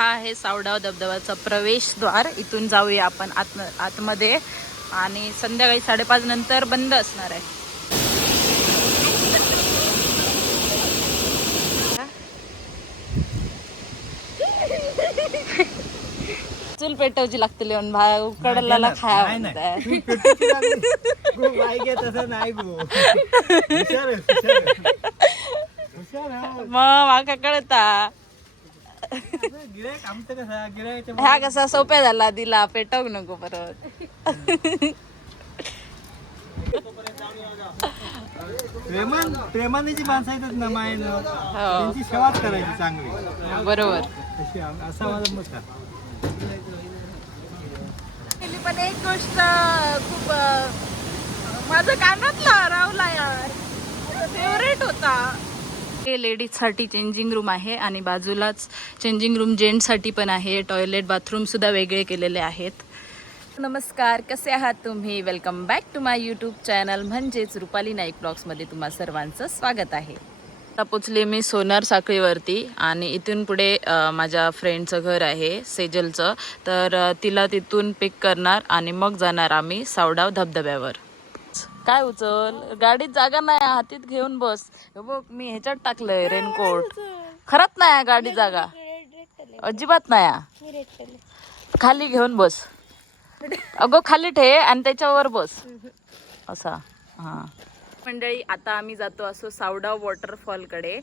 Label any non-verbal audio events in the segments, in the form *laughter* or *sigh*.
हा आहे सावडाव धबधब्याचा प्रवेशद्वार. इथून जाऊया आपण आत आतमध्ये. आणि संध्याकाळी साडेपाच नंतर बंद असणार आहे. चूल पेटवची लागते लिहून भा उकडलेला खाया नाही, नाही. म्हणताय. *laughs* ह्या कसा सोप्या झाला दिला पेटवू नको परत. प्रेमान प्रेमाने जी माणसं येतात ना मायन हो. त्यांची सेवाच करायची चांगली. बरोबर. असं माझं मत पण एक गोष्ट खूप माझं कानातला रावला यार. फेवरेट होता. हे लेडीजसाठी चेंजिंग रूम आहे आणि बाजूलाच चेंजिंग रूम जेंट्ससाठी पण आहे. टॉयलेट बाथरूमसुद्धा वेगळे केलेले आहेत. नमस्कार कसे आहात तुम्ही? Welcome back to my YouTube channel म्हणजेच रुपाली नाईक ब्लॉग्समध्ये तुम्हा सर्वांचं स्वागत आहे. आता पोचले मी सोनार साखळीवरती आणि इथून पुढे माझ्या फ्रेंडचं घर आहे सेजलचं. तर तिला तिथून पिक करणार आणि मग जाणार आम्ही सावडाव धबधब्यावर. काय उचल? गाडीत जागा नाही हातीत घेऊन बस. बघ मी ह्याच्यात टाकलंय रेनकोट खरंच नाही गाडी जागा. अजिबात नाही खाली घेऊन बस. अगो खाली ठे आणि त्याच्यावर बस. असा. हा. मंडळी आता आम्ही जातो असो सावडा वॉटरफॉलकडे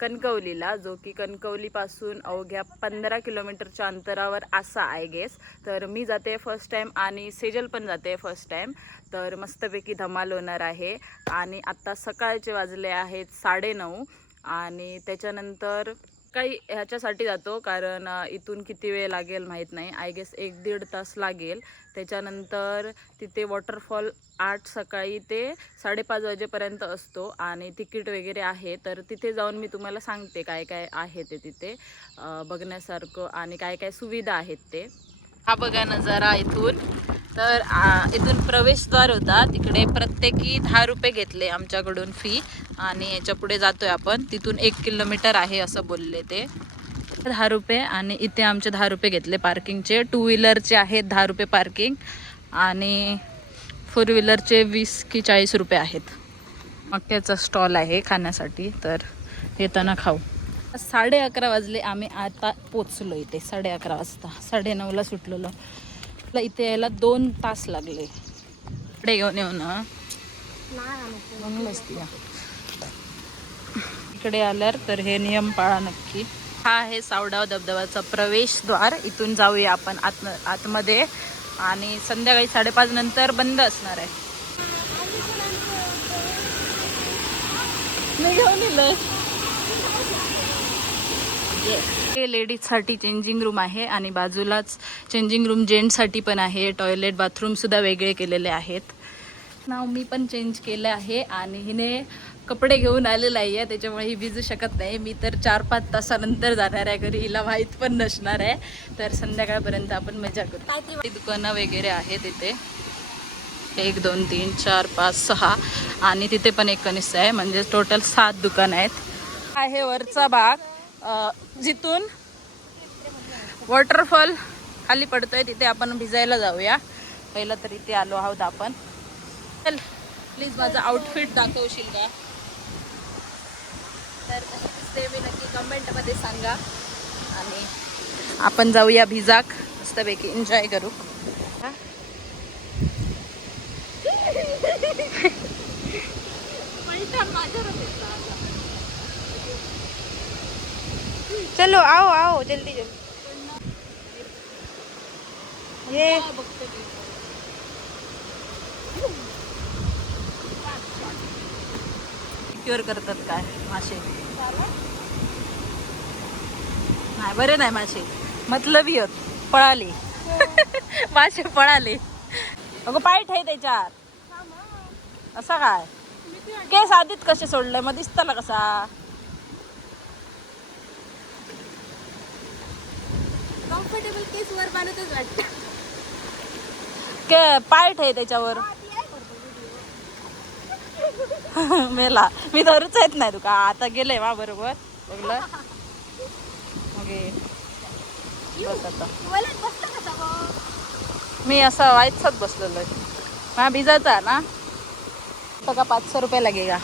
कणकवलीला जो की कणकवलीपासून अवघ्या पंधरा किलोमीटरच्या अंतरावर असा आय गेस. तर मी जाते फर्स्ट टाईम आणि सेजल पण जाते फर्स्ट टाईम तर मस्तपैकी धमाल होणार आहे. आणि आत्ता सकाळचे वाजले आहेत साडेनऊ आणि त्याच्यानंतर काही ह्याच्यासाठी जातो कारण इथून किती वेळ लागेल माहीत नाही. आय गेस एक दीड तास लागेल. त्याच्यानंतर तिथे वॉटरफॉल आठ सकाळी ते साडेपाच वाजेपर्यंत असतो आणि तिकीट वगैरे आहे. तर तिथे जाऊन मी तुम्हाला सांगते काय काय आहे ते तिथे बघण्यासारखं आणि काय काय सुविधा आहेत ते. हा बघा नजारा इथून. तर इथून प्रवेशद्वार होता. तिकडे प्रत्येकी दहा रुपये घेतले आमच्याकडून फी आणि याच्यापुढे जातोय आपण. तिथून एक किलोमीटर आहे असं बोलले ते. दहा रुपये आणि इथे आमचे दहा रुपये घेतले पार्किंगचे टू व्हीलरचे आहेत दहा रुपये पार्किंग आणि फोर व्हीलरचे वीस की चाळीस रुपये आहेत. मक्याचा स्टॉल आहे खाण्यासाठी तर येताना खाऊ. साडे अकरा वाजले आम्ही आता पोचलो इथे साडे अकरा वाजता. साडे नऊला सुटलेलो. मला इथे यायला दोन तास लागले. इकडे घेऊन येऊ ना इकडे आल्यावर तर हे नियम पाळा नक्की. हा आहे सावडाव धबधब्याचा प्रवेशद्वार. इथून जाऊया आपण आत आतमध्ये. आणि संध्याकाळी साडेपाच नंतर बंद असणार आहे. मी घेऊन येलोय हे लेडीजसाठी चेंजिंग रूम आहे आणि बाजूलाच चेंजिंग रूम जेंट्ससाठी पण आहे. टॉयलेट बाथरूमसुद्धा वेगळे केलेले आहेत. नाव मी पण चेंज केलं आहे आणि हिने कपडे घेऊन आलेलं आहे. त्याच्यामुळे ही भिजू शकत नाही. मी तर चार पाच तासानंतर जाणार आहे घरी. हिला माहीत पण नसणार आहे. तर संध्याकाळपर्यंत आपण मजा करू. दुकानं वगैरे आहेत इथे. एक दोन तीन चार पाच सहा. आणि तिथे पण एक कनिष्ठ आहे. म्हणजे टोटल सात दुकान आहेत. आहे वरचा भाग. जिथून वॉटरफॉल खाली पडतोय तिथे आपण भिजायला जाऊया. पहिलं तर इथे आलो आहोत आपण. चल प्लीज माझं आउटफिट दाखवशील का? तर कशी दिसते मी नक्की कमेंटमध्ये सांगा. आणि आपण जाऊया भिजाक. मस्तपैकी एन्जॉय करू. माझ्या चलो आओ आओ जल्दी जल्दी। ये। क्युअर करतात काय? मासे. नाही बरे नाही मासे. मतलबी होत. पळाले. *laughs* मासे पळाले. अगं पाय ठे त्याच्यात. असं काय? केस आधीच कसे सोडले मग दिसताला कसा? कम्फर्टेबल केस वर बांधतच वाटत. पार्ट आहे त्याच्यावर. *laughs* मेला. मी धरूच येत नाही तुका. आता गेले वा बरोबर. मी असं वायचत बसलेलो हा भिजायचा ना? बघा पाचशे रुपये लागेगा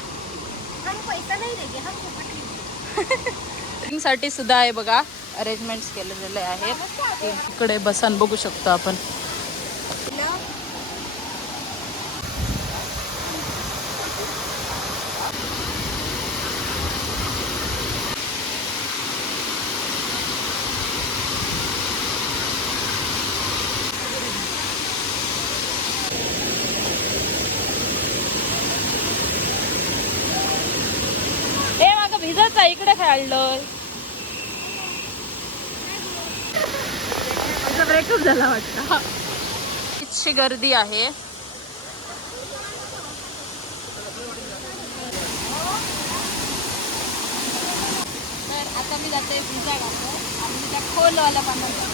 *laughs* साठी सुद्धा आहे बघा. अरेंजमेंट्स केलेले आहेत. इकडे बसान बघू शकतो आपण. इकडे खेळलोय तुझा ब्रेकअप झाला वाटतं. इतकी गर्दी आहे. तर आता मी जाते पिझ्झा खातो आणि त्या खोलवाला बनवतो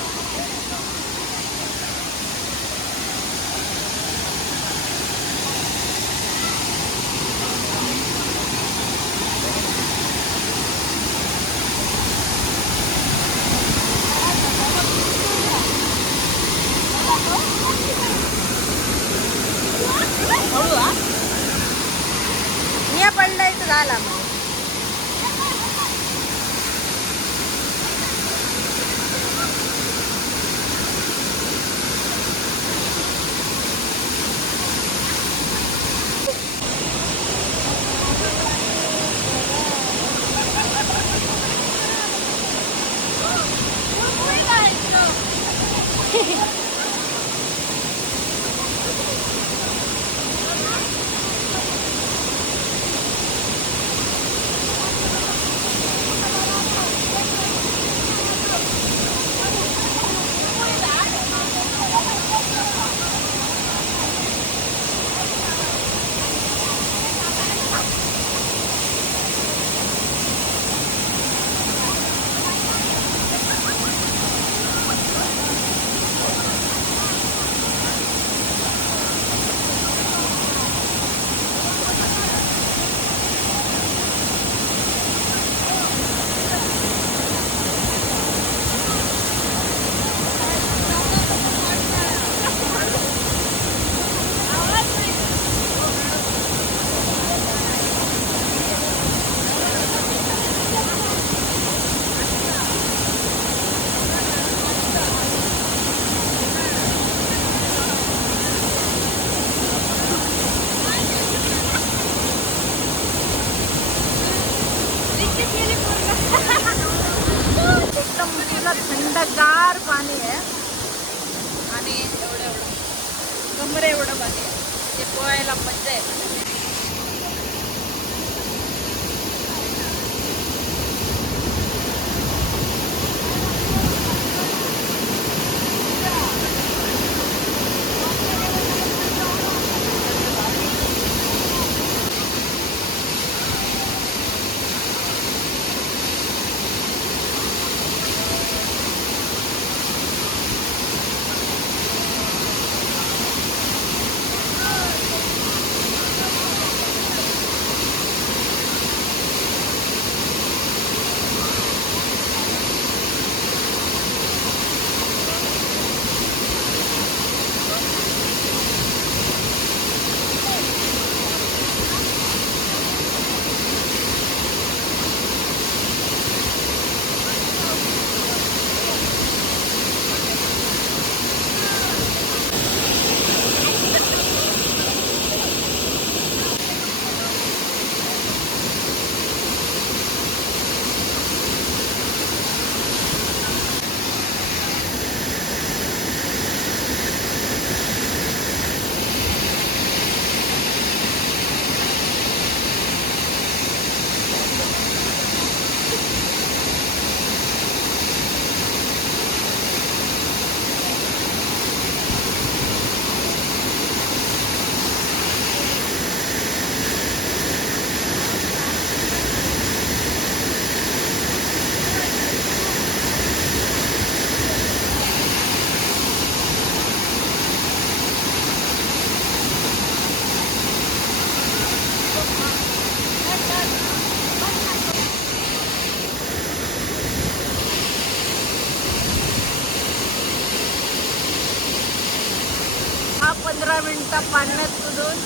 पंधरा मिनटं पाण्यात कुदून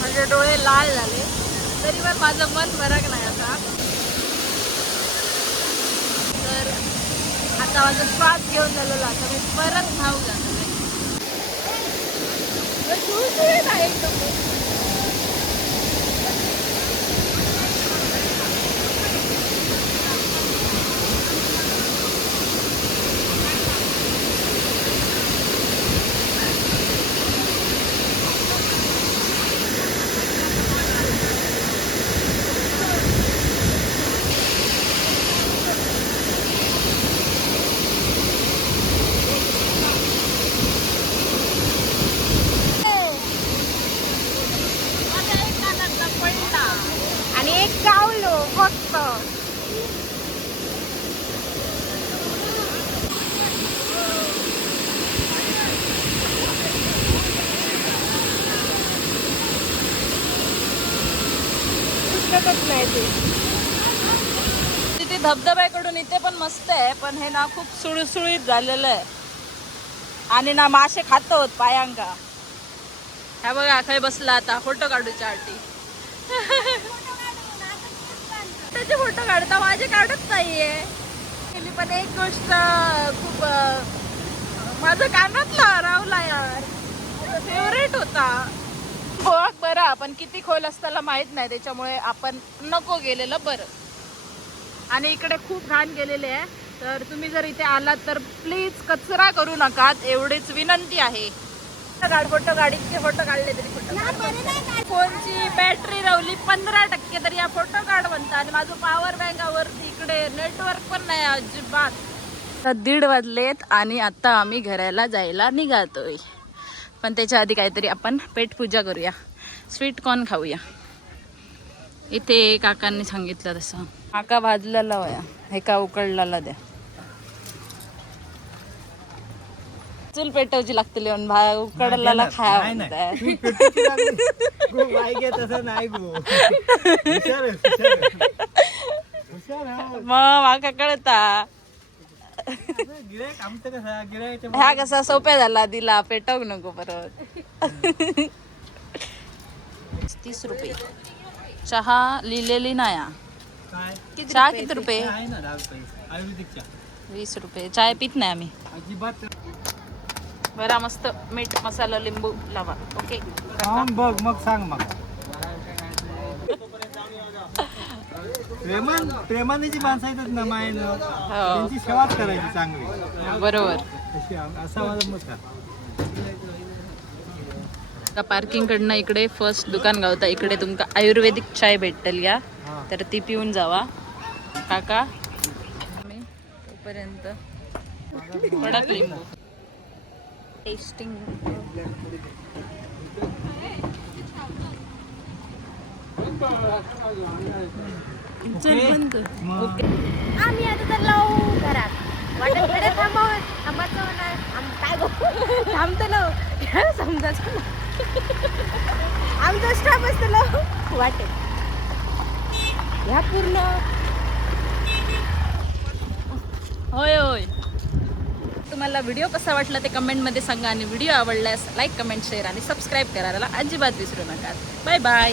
माझे डोळे लाल झाले. तरी पण माझं मन फरक नाही आता. तर आता माझा श्वास घेऊन झालेला आता मी परत धाव जाणार आहे एकदम माझ्या एक कानातला पडला आणि एक चावलो फक्त आहे ते तिथे धबधब्याकडून इथे पण मस्त आहे पण हे ना खूप सुळसुळीत झालेलं आहे. आणि ना मासे खातो पायांका. ह्या बघा खाय बसला आता फोटो काढूच्या आटी त्याचे फोटो काढता माझे काढत नाहीये. केली पण एक गोष्ट खूप माझं कानातला रावला यार. फेवरेट होता. बघ बरं आपण किती खोल असताना माहीत नाही त्याच्यामुळे आपण नको गेलेलं बरं. आणि इकडे खूप घाण गेलेले आहे तर तुम्ही जर इथे आलात तर प्लीज कचरा करू नका एवढीच विनंती आहे. फोटो गाडीचे फोटो काढले तरी फोटो फोनची बॅटरी रवली पंधरा टक्के तर या फोटो काढ म्हणता. आणि माझं पॉवर बँकावरती इकडे नेटवर्क पण नाही अजिबात. दीड वाजलेत आणि आता आम्ही घराला जायला निघातोय. पण त्याच्या आधी काहीतरी आपण पेट पूजा करूया. स्वीट कॉर्न खाऊया. इथे काकांनी सांगितलं तसं. काका भाजलेला वया हे का उकडलेला द्या. चूल पेटवची लागते लिहून भा उकडलेला खाया. मग माका कळता असं गिऱ्हाईक आमचं कसं गिऱ्हाईक ह्या कसा सोप्या झाला दिला पेटवू नको परत. तीस रुपये. चहा लिहिलेली नाही चहा किती रुपये? वीस रुपये. चाय पित नाही आम्ही. बरा मस्त मीठ मसाला लिंबू लावा. ओके. बघ मग सांग मग. *laughs* प्रेमान प्रेमाने जी माणसं येतात ना मायनं. हो. त्यांची सेवाच करायची चांगली. बरोबर. असा माझा मत आहे. का पार्किंग कडनं इकडे फर्स्ट दुकान गावता इकडे तुमका आयुर्वेदिक चाय भेटतल या. तर ती पिऊन जावा. काका मी तोपर्यंत कडक लिंबू. टेस्टिंग आम्ही आता तर लावू घरात. वाटत थांबव थांबायचं आम- काय गो थांबतो लो *laughs* समजायचं ना. आमचा स्टाफ असतो लो वाटेत ह्या पूर्ण. होय होय. तुम्हाला व्हिडिओ कसा वाटला ते कमेंटमध्ये सांगा आणि व्हिडिओ आवडल्यास लाईक कमेंट शेअर आणि सबस्क्राईब करायला अजिबात विसरू नका. Bye bye.